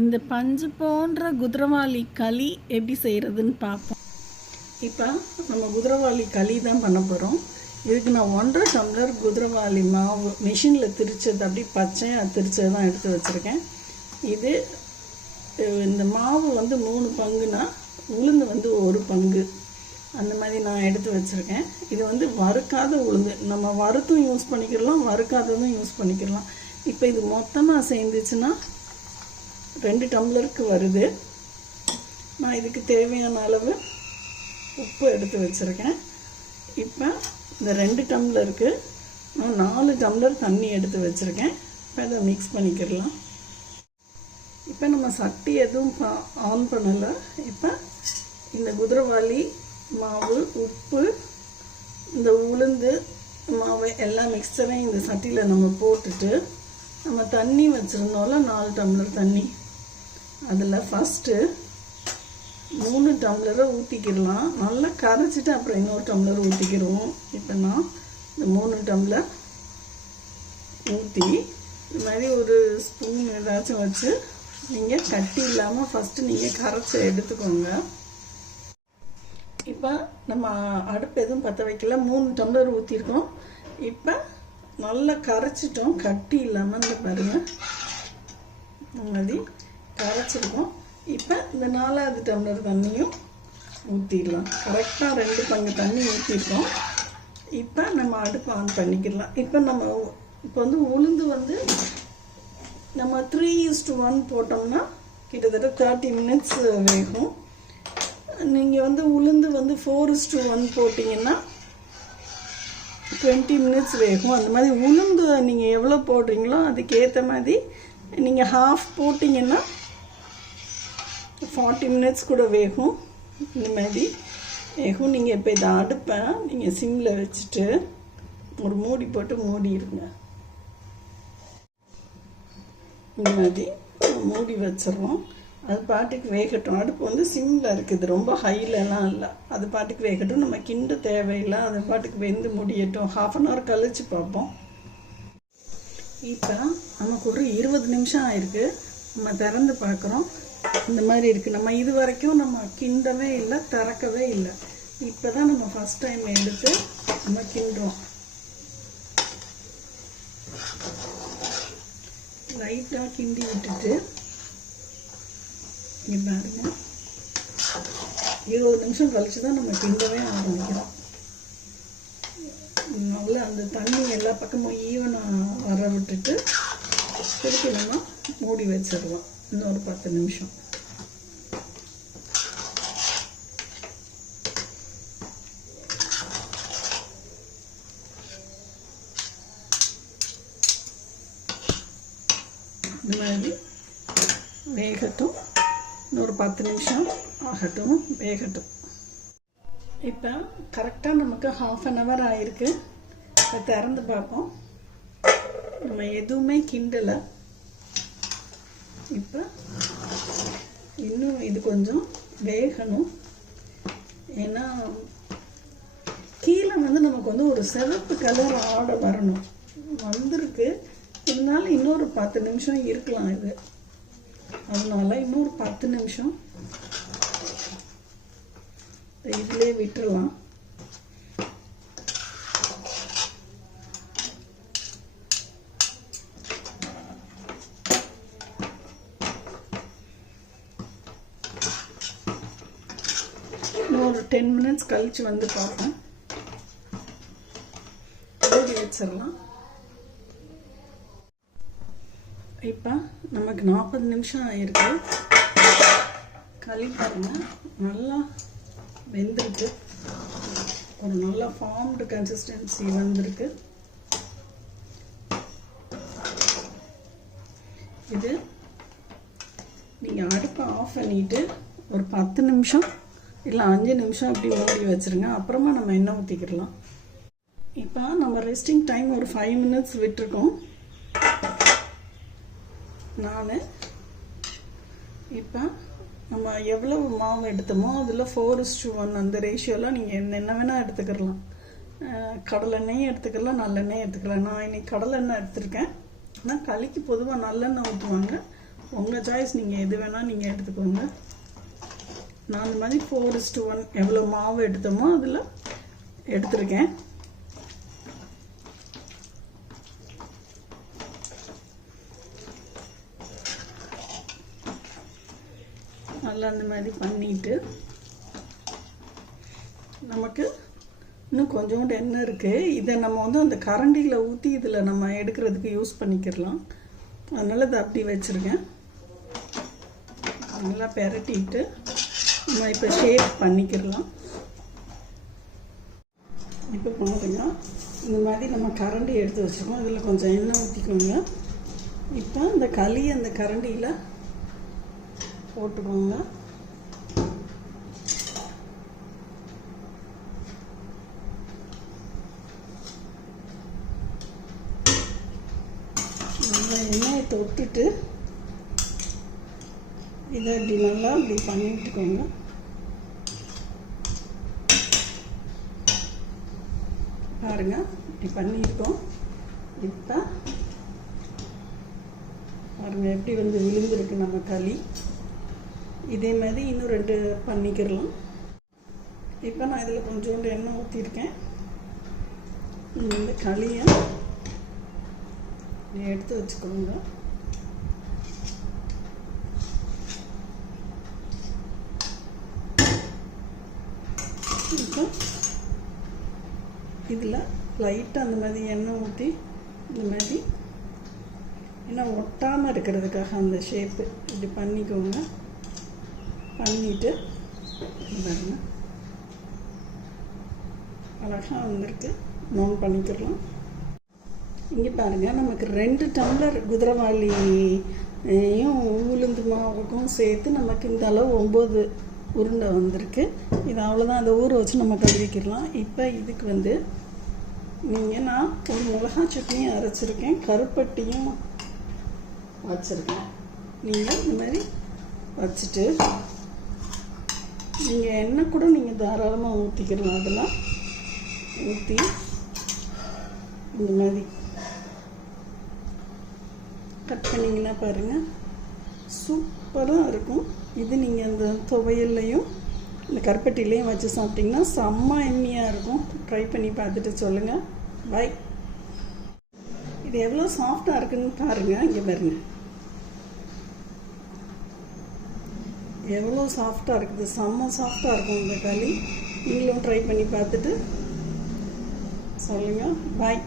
இந்த பஞ்சு போன்ற குதிரவாளி களி எப்படி செய்கிறதுன்னு பார்ப்போம். இப்போ நம்ம குதிரவாளி களி தான் பண்ண போகிறோம். இதுக்கு நான் 1.5 டம்ளர் குதிரவாளி மாவு மிஷினில் திரிச்சது, அப்படி பச்சையாக திரிச்சது தான் எடுத்து வச்சுருக்கேன். இது இந்த மாவு வந்து 3 பங்குனா உளுந்து வந்து 1 பங்கு, அந்த மாதிரி நான் எடுத்து வச்சுருக்கேன். இது வந்து வறுக்காத உளுந்து, நம்ம வறுத்தும் யூஸ் பண்ணிக்கிடலாம், வறுக்காததும் யூஸ் பண்ணிக்கிடலாம். இப்போ இது மொத்தமாக சேர்ந்துச்சுன்னா 2 டம்ளருக்கு வருது. நான் இதுக்கு தேவையான அளவு உப்பு எடுத்து வச்சுருக்கேன். இப்போ இந்த 2 டம்ளருக்கு நான் 4 டம்ளர் தண்ணி எடுத்து வச்சுருக்கேன். இப்போ இதை மிக்ஸ் பண்ணிக்கிடலாம். இப்போ நம்ம சட்டி எதுவும் ஆன் பண்ணலை. இப்போ இந்த குதிரவாளி மாவு, உப்பு, இந்த உளுந்து மாவு எல்லா மிக்சரையும் இந்த சட்டியில் நம்ம போட்டுட்டு, நம்ம தண்ணி வச்சுருந்தோம்ல 4 டம்ளர் தண்ணி, அதில் ஃபஸ்ட்டு 3 டம்ளரை ஊற்றிக்கிடலாம். நல்லா கரைச்சிட்டு அப்புறம் இன்னொரு டம்ளர் ஊற்றிக்கிடுவோம். இப்போ நான் இந்த 3 டம்ளர் ஊற்றி இது மாதிரி ஒரு ஸ்பூன் ஏதாச்சும் வச்சு நீங்கள் கட்டி இல்லாமல் ஃபஸ்ட்டு நீங்கள் கரைச்சி எடுத்துக்கோங்க. இப்போ நம்ம அடுப்பு எதுவும் பற்ற வைக்கல, 3 டம்ளர் ஊற்றிருக்கோம். இப்போ நல்லா கரைச்சிட்டோம், கட்டி இல்லாமல் இந்த பாருங்கள், இந்த மாதிரி கரைச்சிருக்கோம். இப்போ இந்த 4வது டம்ளர் தண்ணியும் ஊற்றிடலாம். கரெக்டாக 2 பங்கு தண்ணி ஊற்றிருக்கோம். இப்போ நம்ம அடுப்பு ஆன் பண்ணிக்கலாம். இப்போ வந்து உளுந்து வந்து நம்ம 3:1 போட்டோம்னா கிட்டத்தட்ட 30 மினிட்ஸ் வேகும். நீங்கள் வந்து உளுந்து வந்து 4:1 போட்டிங்கன்னா 20 மினிட்ஸ் வேகும். அந்த மாதிரி உளுந்து நீங்கள் எவ்வளோ போடுறீங்களோ அதுக்கேற்ற மாதிரி நீங்கள் half போட்டிங்கன்னா 40 மினிட்ஸ் கூட வேகும். இந்த மாதிரி வேகும். நீங்கள் இப்போ இதை அடுப்பை நீங்கள் சிம்மில் வச்சுட்டு ஒரு மூடி போட்டு மூடிடுங்க. இந்த மாதிரி மூடி வச்சிடறோம். அது பாட்டுக்கு வேகட்டும். அடுப்பு வந்து சிம்மில் இருக்குது, ரொம்ப ஹைலெலாம் இல்லை. அது பாட்டுக்கு வேகட்டும், நம்ம கிண்டு தேவையில்லை. அது பாட்டுக்கு வெந்து முடியட்டும். 1/2 hour கழித்து பார்ப்போம். இப்போ நமக்கு ஒரு 20 நிமிஷம் ஆயிருக்கு. நம்ம திறந்து பார்க்குறோம். இந்த மாதிரி இருக்குது. நம்ம இது வரைக்கும் நம்ம கிண்டவே இல்லை, திறக்கவே இல்லை. இப்போ தான் நம்ம ஃபஸ்ட் டைம் எடுத்து நம்ம கிண்டுறோம். லைட்டாக கிண்டி விட்டுட்டு இங்கே பாருங்க, 20 நிமிஷம் கழிச்சு தான் நம்ம கிண்டவே ஆரம்பிக்கிறோம். நல்லா அந்த தண்ணி எல்லா பக்கமும் ஈவனாக வர விட்டுட்டு திருப்பி நம்ம மூடி வச்சிடலாம். இன்னொரு 10 நிமிஷம். இந்த மாதிரி வேகட்டும். இன்னொரு 10 நிமிஷம் ஆகட்டும், வேகட்டும். இப்போ கரெக்டாக நமக்கு 1/2 hour ஆகிருக்கு. இப்போ திறந்து பார்ப்போம். நம்ம எதுவுமே கிண்டலை. இப்போ இன்னும் இது கொஞ்சம் வேகணும். ஏன்னா கீழே வந்து நமக்கு வந்து ஒரு சிவப்பு கலர் ஆடை வரணும். வந்திருக்கு, இருந்தாலும் இன்னொரு 10 நிமிஷம் இருக்கலாம். இது அதனால இன்னொரு 10 நிமிஷம் இதிலே விட்டுடலாம். இன்னொரு 10 மினிட்ஸ் கழிச்சு வந்து பார்ப்போம். மூடி வச்சிடலாம். இப்போ நமக்கு 40 நிமிஷம் ஆயிருக்கு. களி பாருங்க, நல்லா வெந்திருக்கு. ஒரு நல்ல ஃபார்ம்டு கன்சிஸ்டன்சி வந்திருக்கு. இது நீங்கள் அடுப்பை ஆஃப் பண்ணிவிட்டு ஒரு 10 நிமிஷம் இல்லை 5 நிமிஷம் அப்படி மூடி வச்சுருங்க. அப்புறமா நம்ம எண்ணெய் ஊற்றிக்கிடலாம். இப்போ நம்ம ரெஸ்டிங் டைம் ஒரு 5 மினிட்ஸ் விட்டுருக்கோம். நான் இப்போ நம்ம எவ்வளவு மாவு எடுத்தோமோ அதில் 4:1 அந்த ரேஷியோவில் நீங்கள் என்ன வேணால் எடுத்துக்கிடலாம். கடலெண்ணெயும் எடுத்துக்கலாம், நல்லெண்ணெயும் எடுத்துக்கலாம். நான் இன்றைக்கி கடலெண்ணெய் எடுத்துருக்கேன். ஆனால் களிக்கு பொதுவாக நல்லெண்ணெய் ஊற்றுவாங்க. உங்கள் சாய்ஸ், நீங்கள் எது வேணால் நீங்கள் எடுத்துக்கோங்க. நான் இந்த மாதிரி 4:1 எவ்வளோ மாவு எடுத்தோமோ அதில் எடுத்துருக்கேன். நல்லா அந்த மாதிரி பண்ணிட்டு நமக்கு இன்னும் கொஞ்சோண்டு எண்ணெய் இருக்குது. இதை நம்ம வந்து அந்த கரண்டியில் ஊற்றி இதில் நம்ம எடுக்கிறதுக்கு யூஸ் பண்ணிக்கிடலாம். அதனால் இதை அப்படி வச்சுருக்கேன். நல்லா பெரட்டிட்டு நம்ம இப்போ ஷேப் பண்ணிக்கிடலாம். இப்போ பாருங்க, இந்த மாதிரி நம்ம கரண்டி எடுத்து வச்சுருக்கோம். இதில் கொஞ்சம் எண்ணெய் ஊற்றிக்கோங்க. இப்போ இந்த களி அந்த கரண்டியில் போட்டுக்கோங்க. நல்லா எண்ணெயை தொட்டுட்டு இதை இப்படி நல்லா இப்படி பண்ணிட்டுக்கோங்க. பாருங்க, இப்படி பண்ணியிருக்கோம். இப்போ பாருங்க எப்படி வந்து விழுந்துருக்கு நம்ம களி. இதே மாதிரி இன்னும் 2 பண்ணிக்கிடலாம். இப்போ நான் இதில் கொஞ்சோண்டு எண்ணெய் ஊற்றிருக்கேன். இந்த களியை எடுத்து வச்சுக்கோங்க. இப்போ இதில் லைட்டாக அந்த மாதிரி எண்ணெய் ஊற்றி இந்த மாதிரி ஏன்னா ஒட்டாமல் இருக்கிறதுக்காக அந்த ஷேப்பு இப்படி பண்ணிக்கோங்க. பண்ணிவிட்டு பாருங்க அழகாக வந்திருக்கு. நோன் பண்ணிக்கலாம். இங்கே பாருங்கள், நமக்கு 2 டம்ளர் குதிரைவாளியும் உளுந்து மாவுக்கும் சேர்த்து நமக்கு இந்த அளவு 9 உருண்டை வந்திருக்கு. இது அவ்வளோதான். அந்த ஊற வச்சு நம்ம கழுவிக்கிடலாம். இப்போ இதுக்கு வந்து நான் ஒரு மிளகா சட்னியும் அரைச்சிருக்கேன், கருப்பட்டியும் வச்சுருக்கேன். நீங்கள் இந்த மாதிரி வச்சுட்டு நீங்கள் எண்ணெய் கூட நீங்கள் தாராளமாக ஊற்றிக்கிடலாம். அதெல்லாம் ஊற்றி இந்த மாதிரி கட் பண்ணிங்கன்னா பாருங்கள் சூப்பராக இருக்கும். இது நீங்கள் அந்த துவையல்லையும் இந்த கருப்பட்டிலையும் வச்சு சாப்பிட்டிங்கன்னா செம்ம எம்மியாக இருக்கும். ட்ரை பண்ணி பார்த்துட்டு சொல்லுங்கள். பை. இது எவ்வளோ சாஃப்டாக இருக்குன்னு பாருங்கள். இங்கே பாருங்கள் எவ்வளோ சாஃப்டாக இருக்குது. செம்ம சாஃப்டாக இருக்கும் இந்த களி. நீங்களும் ட்ரை பண்ணி பார்த்துட்டு சொல்லுங்கள். பாய்.